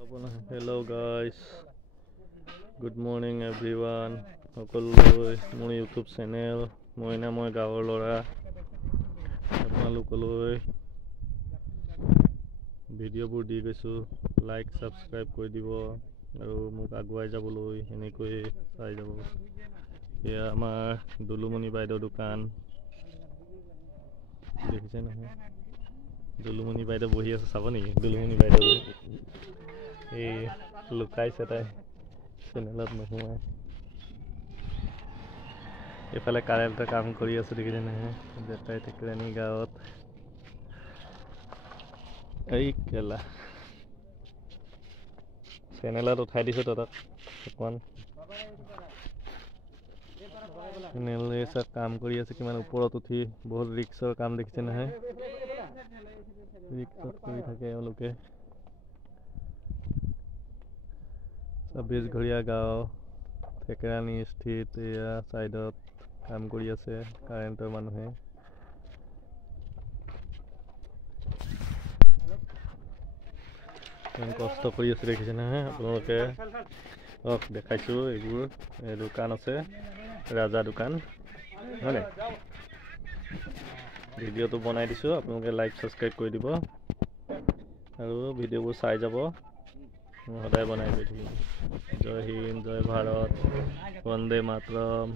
Hello guys, good morning everyone. সকলোলৈ মোৰ YouTube channel মই গাঁৱৰ ল'ৰা আপোনালোকলৈ ভিডিঅ'বোৰ দি গৈছোঁ। লাইক ছাবস্ক্ৰাইব কৰি দিব আৰু মোক আগুৱাই যাবলৈ এনেকৈ চাই যাব। এয়া আমাৰ দুলুমণি বাইদেউ দোকান দেখিছে নহয়, দুলুমণি বাইদেউ বহি আছে, চাব নেকি দুলুমণি বাইদেউ? এই লুকাইছে তাই, চেনেলত নোসোমায়। এইফালে কাৰেণ্টৰ কাম কৰি আছোঁ দেখিছে নহয়, জেঠাই টেকেৰাণী গাঁৱত। এই কেলা চেনেলত উঠাই দিছোঁ তহঁতক অকণমান। চেনেলে চব কাম কৰি আছে, কিমান ওপৰত উঠি, বহুত ৰিক্সৰ কাম দেখিছে নহয়, ৰিক্সত কৰি থাকে এওঁলোকে। ২৬ঘৰীয়া গাঁও টেকেৰাণী স্থিত, এয়া ছাইডত কাম কৰি আছে কাৰেণ্টৰ মানুহে। ইমান কষ্ট কৰি আছে দেখিছে নহয় আপোনালোকে। দেখাইছোঁ এইবোৰ দোকান আছে, ৰাজা দোকান হয় নাই? ভিডিঅ'টো বনাই দিছোঁ, আপোনালোকে লাইক ছাবস্ক্ৰাইব কৰি দিব আৰু ভিডিঅ'বোৰ চাই যাব। মই সদায় বনাই গৈ থাকিম। জয় হিন্দ, জয় ভাৰত, বন্দে মাতৰম।